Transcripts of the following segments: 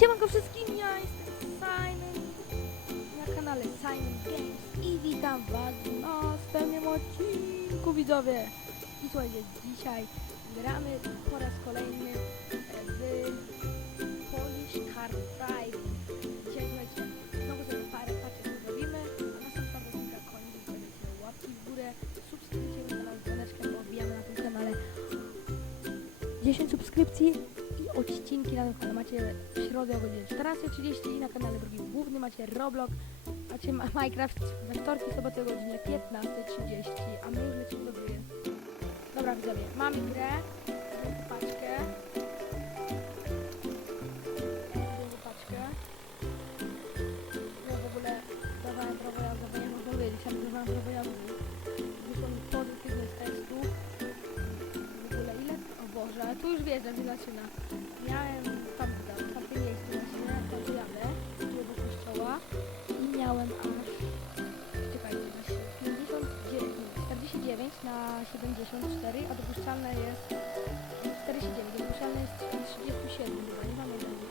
Siemanko wszystkim, ja jestem Simon na kanale Simon Games i witam was w następnym odcinku widzowie. I słuchajcie, dzisiaj gramy po raz kolejny w Polish Car Drive. Dzisiaj słuchajcie, znowu sobie parę paczek zrobimy, a następna rozgrywka kończy, zostawiacie łapki w górę, subskrybujcie kanał z bo wbijamy na tym kanale 10 subskrypcji odcinki na tym kanale macie w środę o godzinie 14.30 i na kanale drugim głównym macie Roblox, macie ma Minecraft we wtorki, soboty o godzinie 15.30, a my już lecimy do gry. Dobra widzowie, mamy grę, wjeżdżam, że zaczyna. Miałem tam, tam, w tamtym miejscu właśnie, tam tu jadę, tu do kościoła i miałem aż, czekajcie, na się- 59, nie, 49 na 74, a dopuszczalne jest 49, dopuszczalne jest 37 chyba, nie pamiętam.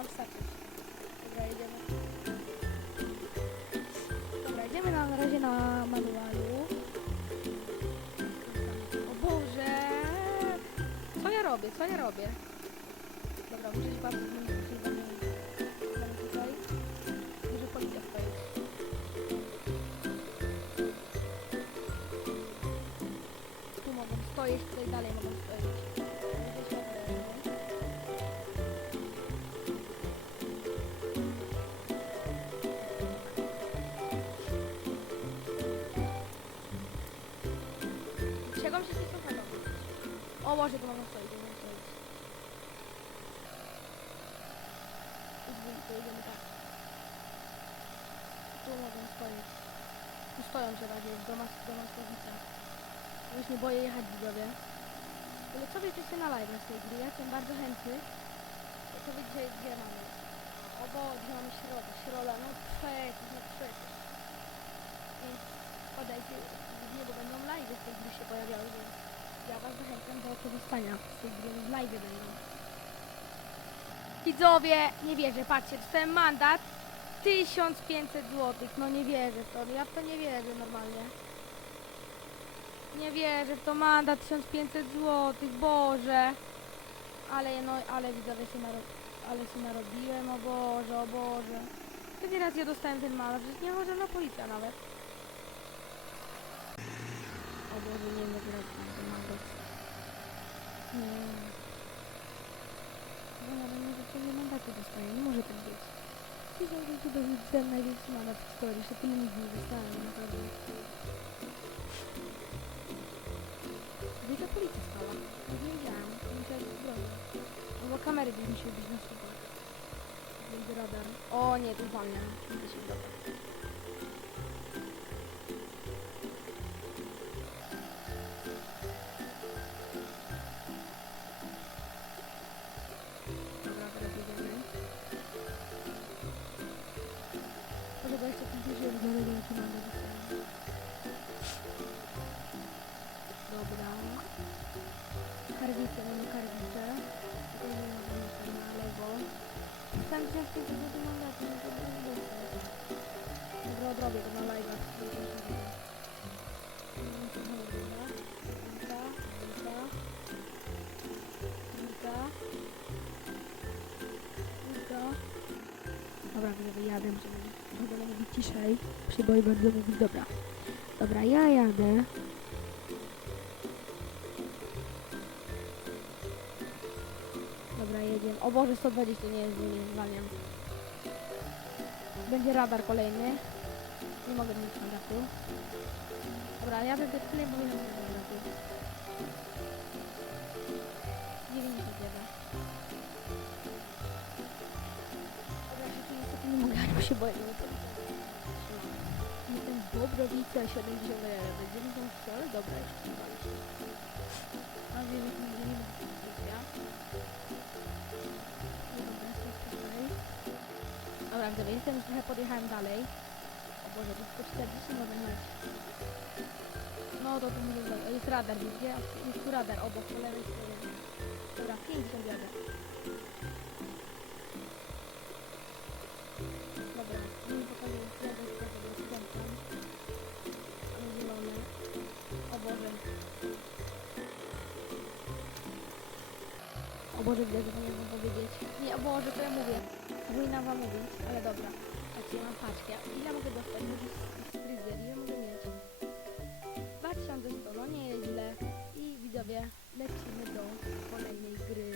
Nam starczyć. Dobra, jedziemy. Dobra, jedziemy na razie na manualu. O Boże! Co ja robię? Co ja robię? Dobra, muszę się bardzo O Boże, tu mogą stoić, mogą stoić. Tu idziemy tak. Tu mogą stoić. Tu stoją przed razie, w domach, w domach Słowica. Już nie boję jechać widzowie. Ale co wiecie się na live z tej gry? Ja jestem bardzo chętny. To co wy dzisiaj gdzie mamy? O bo, gdzie mamy środę, środa, no przecież, no przecież. Więc podajcie, nie, bo będą live z tej gry się pojawiały, więc ja was zachęcam do korzystania z tej gry, live będą. Widzowie, nie wierzę, patrzcie, dostałem mandat 1500 zł. No nie wierzę w to, ja w to nie wierzę normalnie. Nie wierzę w to mandat 1500 zł, Boże. Ale no, ale widzowie się naro... ale się narobiłem, o Boże, o Boże. Kiedy raz ja dostałem ten mandat, przecież nie może na policja nawet. O Boże, nie ten mandat. Nie. No, ale może pewnie mandaty dostaję, nie może tak być. Wiedziałem, że to będzie ten największy mandat w historii, że tyle nigdy nie dostałem, naprawdę. Ta policja stała? Nie wiedziałem, nie wiedziałem, że broni. No bo kamery by musiały być na słupach. Będzie radar. O nie, tu zwalniam. Idę się. Dobra, Tygodniu mam na tym, to będzie Dobra, odrobię to na live'ach. Karwica, karwica. Karwica. Karwica. Dobra, nie wyjadę, żeby będę mówić ciszej. Boję bardzo mówić, dobra. Dobra, ja jadę. O Boże, 120 nie jest, nie zwalniam. Będzie radar kolejny. Nie mogę mieć mandatu. Dobra, jadę do tyle, bo nie mam mandatu. 91. Dobra, ja się tu niestety nie mogę, bo się boję, że to Mirowice 71. Będziemy tą strzelę? Dobra, jeszcze nie walczy. Gdyby jestem, już trochę podjechałem dalej. O Boże, to tylko 40 może jechać. No to to może. O, Jest radar, widzicie? Jest tu radar obok, po lewej stronie. Dobra, 50 jadę. Dobra, nie pokazuję z lewej strony, bo skręcam. Ale zielony. O Boże. O Boże, widzę, że to nie mam powiedzieć. Nie, o Boże, to ja mówię. Powinna wam mówić, ale dobra. Tak, ja mam paczkę. Ile mogę dostać? Może fryzy, ile mogę mieć? 2100, no nie jest źle. I widzowie, lecimy do kolejnej gry.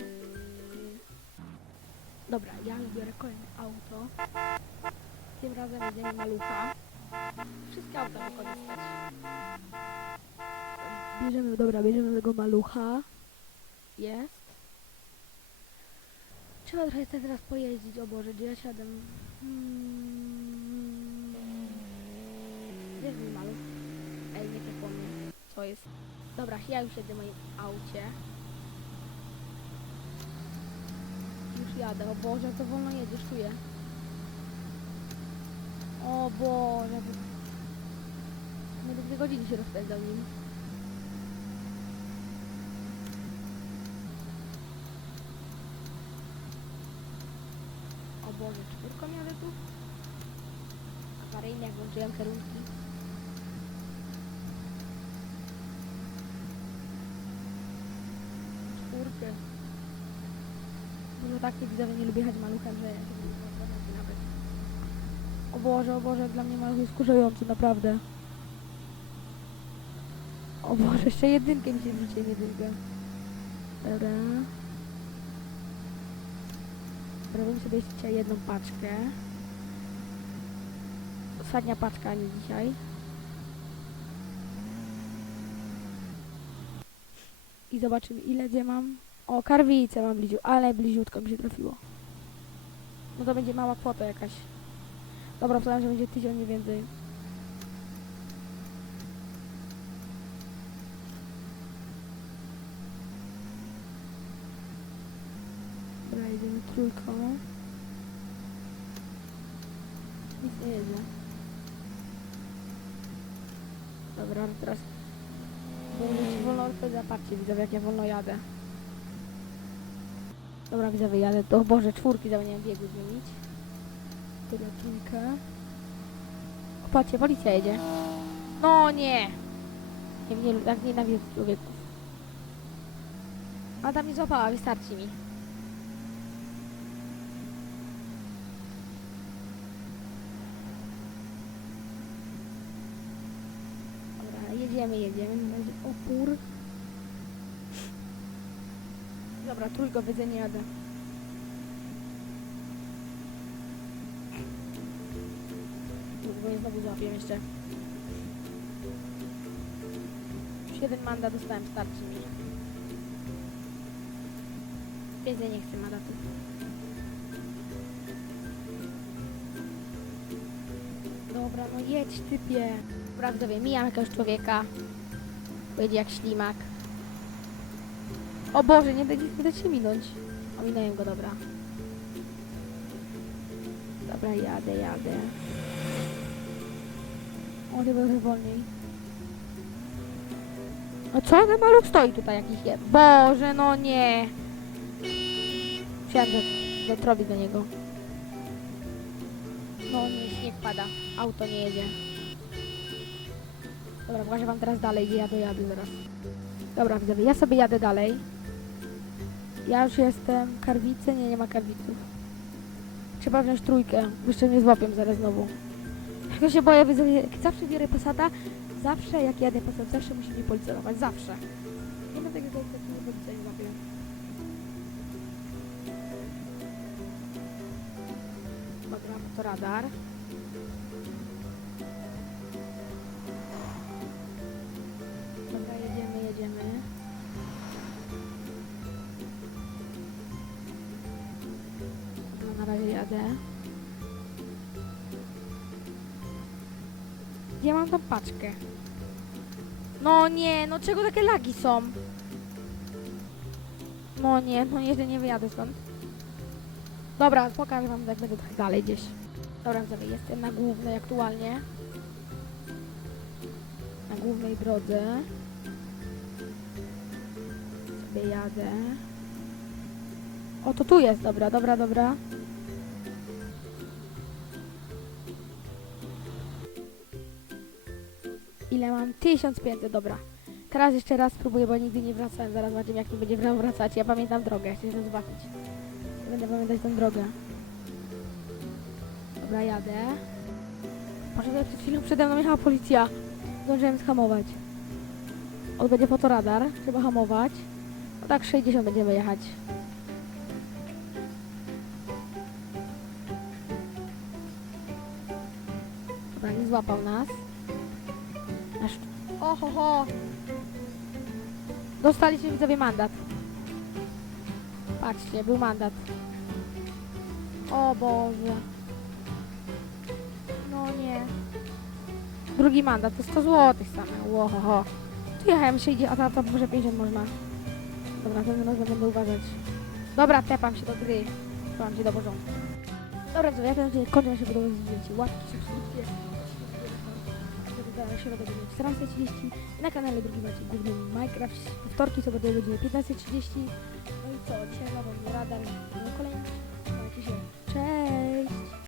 Dobra, ja biorę kolejne auto. Tym razem jedziemy malucha. Wszystkie auta wykorzystać. Bierzemy, dobra, bierzemy tego malucha. Jest. Trzeba trochę teraz pojeździć, o Boże, gdzie ja siadam? Hmm. Gdzie jest maluch? Ej, nie zapomnę. Co jest? Dobra, ja już jedę w moim aucie. Już jadę, o Boże, to wolno jedziesz, czuję. O Boże. Będę dwie godziny się rozpędzał nim. Boże, czwórką jadę tu? Awaryjnie, jak włączyłem kierunki. Czwórkę. Może tak widzę, nie lubię jechać maluchem, że. O Boże, o Boże, dla mnie maluch jest kurzający, naprawdę. O Boże, jeszcze jedynkę mi się wrzucie, jedynkę. Dobra. Robimy sobie dzisiaj jedną paczkę. Ostatnia paczka, nie dzisiaj. I zobaczymy ile gdzie mam. O, karwicę mam bliziu, ale bliziutko mi się trafiło. No to będzie mała kwota jakaś. Dobra, wstałem, że będzie tysiąc nie więcej. Dobra, jedziemy trójką. Nic nie jedzie. Dobra, teraz... Wolno odpowiedzieć, patrzcie widzowie, jak ja wolno jadę. Dobra, widzowie, jadę. To Boże, czwórki zapomniałem biegu zmienić. Dobra, trójkę. O, patrzcie, policja jedzie. No nie! Nie, nie, jak nienawidzę człowieków. A tam mnie złapała, wystarczy mi. Jedziemy, jedziemy. Będzie opór. Dobra, trójko wydzenie jadę. Bo je znowu złapię jeszcze. Już jeden mandat dostałem, starczy mi. Więcej nie chcę mandatów. Dobra, no jedź typie. Prawdowie, mijam jakiegoś człowieka. Pojedzie jak ślimak. O Boże, nie da, nie da się minąć. Ominąłem go, dobra. Dobra, jadę, jadę. O, chyba trochę wolniej. No co ten maluch stoi tutaj jakiś je? Boże, no nie. Musiałem za- zatrobić do niego. No nie, śnieg pada. Auto nie jedzie. Dobra, pokażę wam teraz dalej, gdzie ja dojadę zaraz. Dobra, widzowie, ja sobie jadę dalej. Ja już jestem. Karwicy? Nie, nie ma karwiców. Trzeba wziąć trójkę, jeszcze mnie złapią zaraz znowu. Ja się boję, widzowie, jak zawsze biorę Passata, zawsze jak jadę Passat, zawsze musi mnie policjonować, zawsze. Nie ma takiego, jak mnie policja nie złapie. Dobra, to radar. Jedziemy. No, na razie jadę. Gdzie mam tą paczkę? No nie, no czego takie lagi są? No nie, no nie, nie wyjadę stąd. Dobra, pokażę wam jak będę trochę dalej gdzieś. Dobra, widzowie, jestem na głównej aktualnie. Na głównej drodze. Sobie jadę. O, to tu jest, dobra, dobra, dobra. Ile mam? 1500, dobra. Teraz jeszcze raz spróbuję, bo nigdy nie wracałem. Zaraz zobaczymy, jak tu będzie wra- wracać. Ja pamiętam drogę, chcę to zobaczyć. Będę pamiętać tę drogę. Dobra, jadę. Poczekaj, przed chwilą przede mną jechała policja. Zdążyłem schamować. On będzie fotoradar, trzeba hamować. No tak 60 będziemy jechać. Dobra, nie złapał nas. Aż... Oho, ho. Dostaliśmy widzowie mandat. Patrzcie, był mandat. O Boże. No nie. Drugi mandat to 100 zł same. Łohoho. Tu jechałem 60, a tam, może 50 można. Dobra, ten razem będę uważać. Dobra, tepam się do gry. Tepam się do porządku. Dobra, to ja teraz kończę nasze budowę zdjęci. Łapki, subskrypcje. Żeby środę godzinie 14.30. Na kanale drugi macie główny Minecraft. Wtorki, soboty o godzinie 15.30. No i co? Dzisiaj mam radar. No kolejny. Się. Cześć!